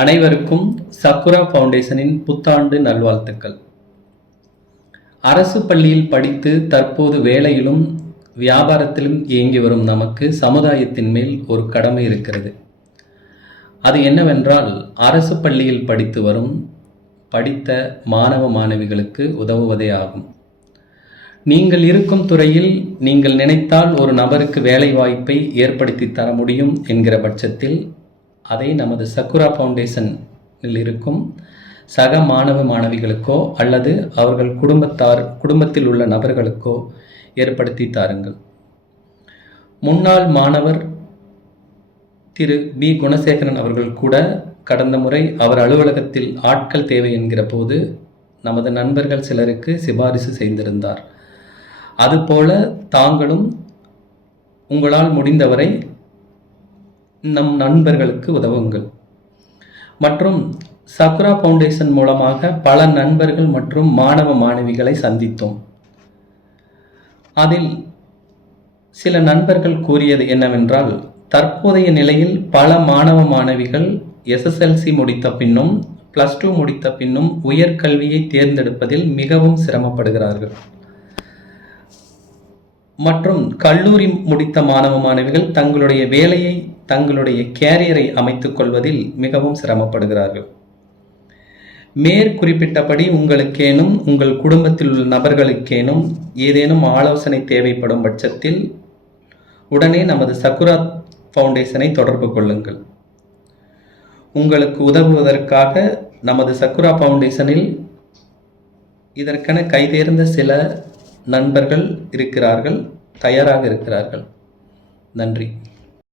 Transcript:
அனைவருக்கும் சக்குரா ஃபவுண்டேஷனின் புத்தாண்டு நல்வாழ்த்துக்கள். அரசு பள்ளியில் படித்து தற்போது வேலையிலும் வியாபாரத்திலும் இயங்கி வரும் நமக்கு சமுதாயத்தின் மேல் ஒரு கடமை இருக்கிறது. அது என்னவென்றால், அரசு பள்ளியில் படித்த மாணவ மாணவிகளுக்கு உதவுவதே ஆகும். நீங்கள் இருக்கும் துறையில் நீங்கள் நினைத்தால் ஒரு நபருக்கு வேலை வாய்ப்பை ஏற்படுத்தி தர முடியும் என்கிற பட்சத்தில் அதை நமது சக்குரா ஃபவுண்டேஷனில் இருக்கும் சக மாணவ மாணவிகளுக்கோ அல்லது அவர்கள் குடும்பத்தில் உள்ள நபர்களுக்கோ ஏற்படுத்தி தாருங்கள். முன்னாள் மாணவர் திரு பி குணசேகரன் அவர்கள் கூட கடந்த முறை அவர் அலுவலகத்தில் ஆட்கள் தேவை என்கிற போது நமது நண்பர்கள் சிலருக்கு சிபாரிசு செய்திருந்தார். அதுபோல தாங்களும் உங்களால் முடிந்தவரை நம் நண்பர்களுக்கு உதவுங்கள். மற்றும் சக்குரா ஃபவுண்டேஷன் மூலமாக பல நண்பர்கள் மற்றும் மாணவ மாணவிகளை சந்தித்தோம். அதில் சில நண்பர்கள் கூறியது என்னவென்றால், தற்போதைய நிலையில் பல மாணவ மாணவிகள் SSLC முடித்த பின்னும் +2 முடித்த பின்னும் உயர்கல்வியை தேர்ந்தெடுப்பதில் மிகவும் சிரமப்படுகிறார்கள். மற்றும் கல்லூரி முடித்த மாணவ மாணவிகள் தங்களுடைய வேலையை தங்களுடைய கேரியரை அமைத்துக் கொள்வதில் மிகவும் சிரமப்படுகிறார்கள். மேற்குறிப்பிட்டபடி உங்களுக்கேனும் உங்கள் குடும்பத்தில் உள்ள நபர்களுக்கேனும் ஏதேனும் ஆலோசனை தேவைப்படும் பட்சத்தில் உடனே நமது சக்குரா ஃபவுண்டேஷனை தொடர்பு கொள்ளுங்கள். உங்களுக்கு உதவுவதற்காக நமது சக்குரா ஃபவுண்டேஷனில் இதற்கென கைதேர்ந்த சில நண்பர்கள் இருக்கிறார்கள், தயாராக இருக்கிறார்கள். நன்றி.